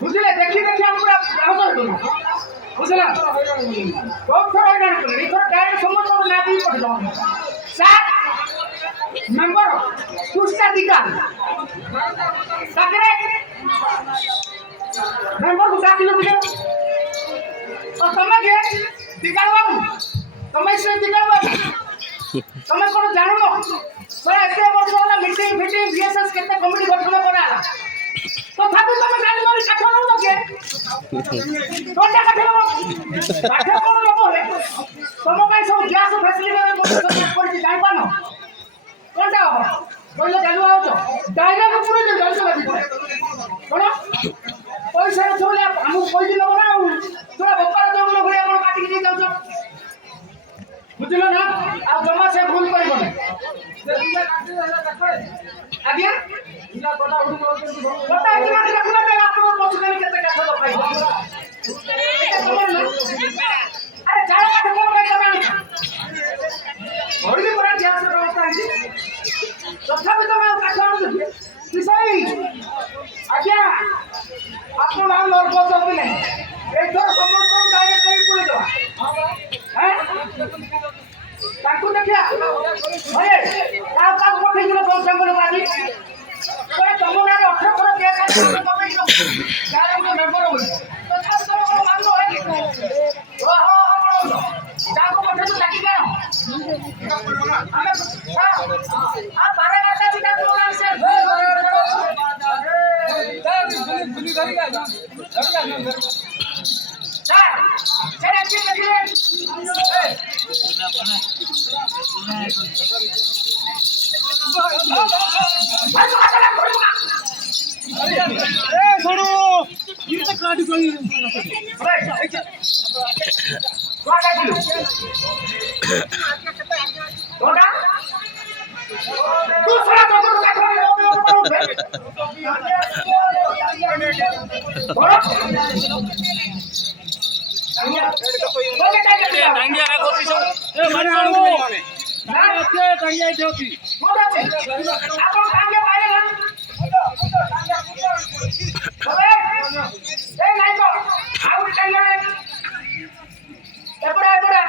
বুঝলে দেখি দেখি আমরা বুঝলা কোন থর গান করে এই থর গান সমস্ত না দিয়ে পড়ে দাও স্যার মেম্বার কুস্তা দিকা সাকরে মেম্বার को डाकिलो बुझे और તમે કે દિકાળ બાબુ તમે से દિકાળ બાબુ તમે કોણ જાણો તો એતે વર્ષ વાला मीटिंग ફિટિંગ બીએસએસ કેતે કમિટી ગઠન કરાલા तो थाकू તમે ગાડી મારી કાઠો નો કે કોણটা કાઠો નો કાઠો કોણ નો બોલે તમ ପାଇଁ ସବୁ ଗ୍ୟାସ୍ ଫ୍ୟାସିଲିଟି ସବୁ କରିଛି ଜାଣି ପାନ କୋଣଟା ହବ କହିଲେ ଚାଲୁ ଆଉଛ ଡାଇରେକ୍ଟ ପୁରା ଯେ ଗାଡ଼ି ଲାଗି କୋଣ ପଇସା ଛୋଲେ ଆମକୁ କହିଛି ନବ ନା ଆଉ ତୋରା ବେପାର ଜମନ ଭଳିଆ କଣ କାଟିକି ଦେଇ ଯାଉଛ ବୁଝିଲ ନା ଆଉ ଜମା ସେ ଭୁଲ କରିବନି ଆଜ୍ଞା ଇଲା କଥା ଉଠି କଥା ଏଠି ମାନେ ଦେଖୁନା ତେ ଆପଣ ପଛରେ କେତେ କାଠ ଲଗାଇ ଏଟା ତମର ନା ଆରେ ଚାଳ କାଠ କୋନ ପାଇଁ ତମେ ଆଣିଛ ଘରବି ପୁରା ଗ୍ୟାସ୍ ର ବ୍ୟବସ୍ଥା ହେଇଛି ତଥାପି ତମେ କାଠ ଆଣୁଛ କିସାଇ ଆଜ୍ଞା ଆପଣ ନାମ ନର୍ଭସ ହବିଲେ ଏଥର ସମସ୍ତଙ୍କୁ ଡାଇରେକ୍ଟ କରି ପୁରେଇ ଦେବା हैं ताकू देखिया भाई आप का पठे दिलो कोन संगल बाजी कोई तमना रे 18 थोड़ा के का तमे गाय को मेंबर हो तो सब तो मानो है ओ हो ताकू पठे तो लागी गयो हमें आ 12 घंटा बिना प्रोग्राम से गुली धरी गया सर सर अच्छी देखिए छोड़ो ये तक काट गई दूसरा टांगिया रखो पीछे ए माने माने ना टांगिया जोती आपन टांगिया पाले ना ओए ए नाही को आउ टांगिया एपड़ा एपड़ा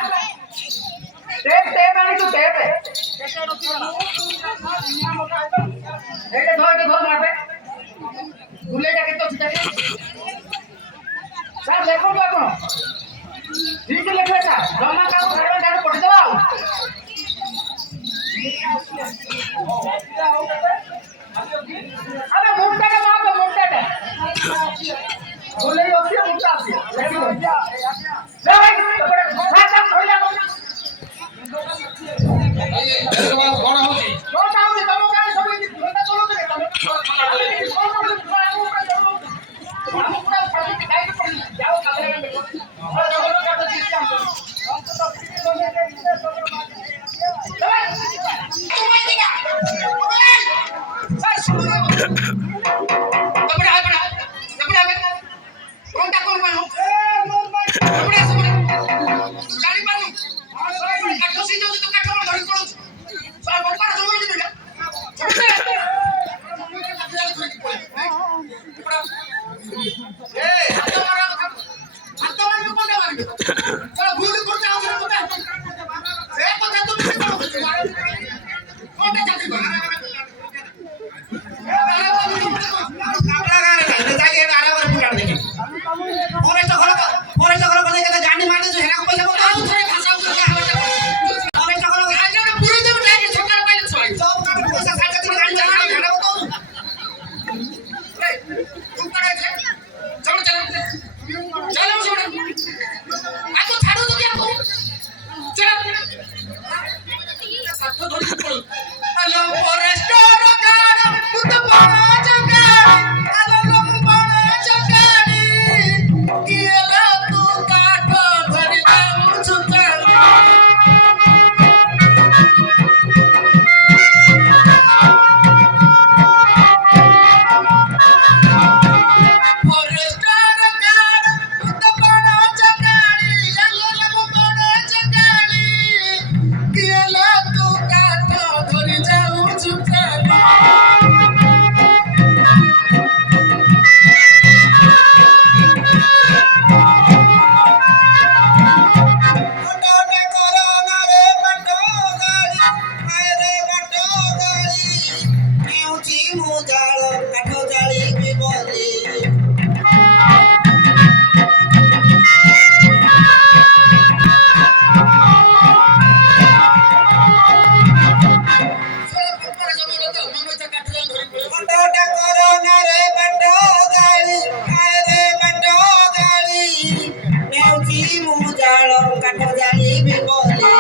टेप टेप आनी तू टेप एटे धो मारबे बुलेटा के तो छिटा सर देखो तो आपण ठीक लिखे था जमा काम करबे डायरेक्ट पठ देबा अबे मोटाटा बाप मोटाटा बोले ओसी मोटा आसी ले भाई खाता खोला कोण होची कोण आउली तम गाडी सब घंटा चलो दे तम जाओ काबले ମୁଁ ଜାଳ କାଠ ଜାଳିବି ବୋଲି ବାଟଟା କରୋନା ରେ ବାଟ ଗାଳି ଆରେ ବାଟ ଗାଳି ନେଉଛି ମୁଁ ଜାଳ କାଠ ଜାଳିବି ବୋଲି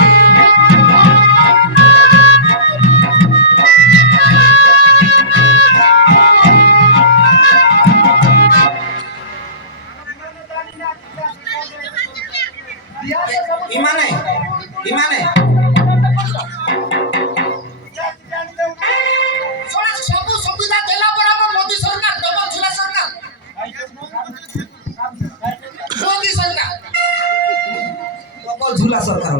ଇମାନେ ସବୁ ସୁବିଧା ଦେଲା ପରେ ଆମ ମୋଦି ସରକାର ଡବଲ ଝୁଲା ସରକାର ମୋଦି ସରକାର ଡବଲ ଝୁଲା ସରକାର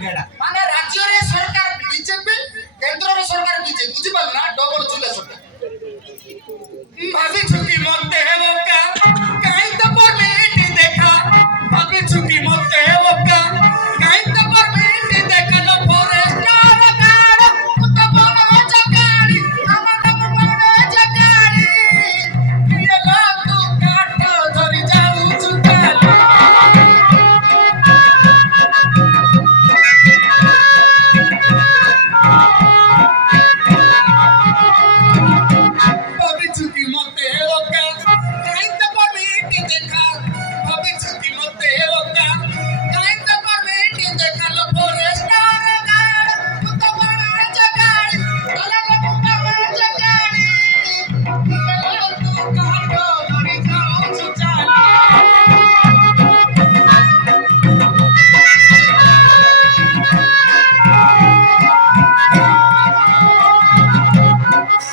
ବେଡା ମାନେ ରାଜ୍ୟରେ ସରକାର ବିଜେପି କେନ୍ଦ୍ରରେ ସରକାର ବିଜେପି ବୁଝିପାରିଲ ନା ଡବଲ ଝୁଲା ସରକାର ভাবি ছুটি মতে বোকা কাই তো পরমিটি দেখা ভাবি ছুটি মতে বোকা কাই তো পরমিটি দেখা লো ফরেস্টার গাড় কুত বড় জগাড়ি আমার বড় জগাড়ি কিলা তু কাট ধরি যাউ চুকালি ভাবি ছুটি মতে বোকা কাই তো পরমিটি দেখা ভাবি ছুটি মতে বোকা কাই তো পরমিটি দেখা লো ফরেস্টার গাড় কুত বড় জগাড়ি আলা বড় জগাড়ি কিলা তু কাট ধরি যাউ চুকালি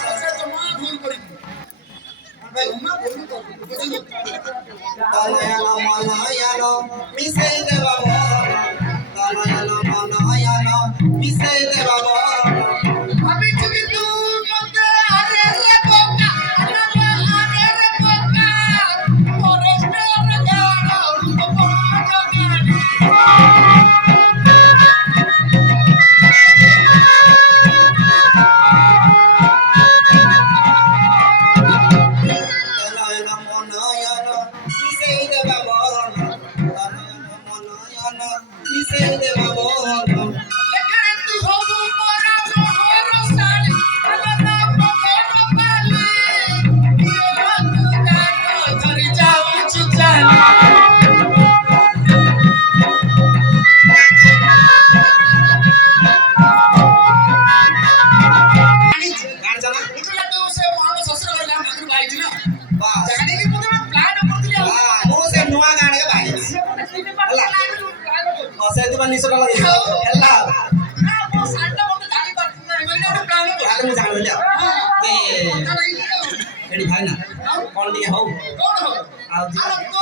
আচ্ছা তোমার ভুল করি ভাই উমা ভুল করি বুঝলি তনয়ানো মনয়ানো মিশাই দেবা তনয়ানো মনয়ানো মিশাই দেবা ভাবি ছুটি তুই মতে আরে রে বোকা আরে রে বোকা ফরেস্টার গাড় কুত বড় জগাড়ি তনয়ানো মনয়ানো মিশাই দেবা তনয়ানো মনয়ানো মিশাই দেবা এখানে তুই হবু মোরা মোহর সালি আলাদা মোহর পালি কিলা তু কাট ধরি যাউ চুচালি গাড় জানা ଏଗୁଡ଼ା ତ ସେ ମାଆଙ୍କ ଶ୍ୱଶୁର ଘର ଗାଁ ପାଖରୁ ବାହାରିଛି ନା ବାସ୍ ଜାଣିକି ମୁଁ ତମେ ପ୍ଲାନ୍ କରୁଥିଲି ଆଉ ମୁଁ ସେ ନୂଆ ଗାଁରେ ବାହାରି ସେଥିପାଇଁ ନିଶଟା ଲଗେଇ ହେଲା ନା ମୋ ସାର୍ଟ ମତେ ଜାଣି ପାରୁଥିଲି ନା ଏମାନେ ଗୋଟେ ପ୍ଲାନ୍ ତାହେଲେ ମୁଁ ଜାଣିଦେଲି ଆଉ ଯେ କଣ ଏଠି ଭାଇ ନା କଣ ଟିକେ ହଉ ହବ ଆଉ ଆରେ ତୋ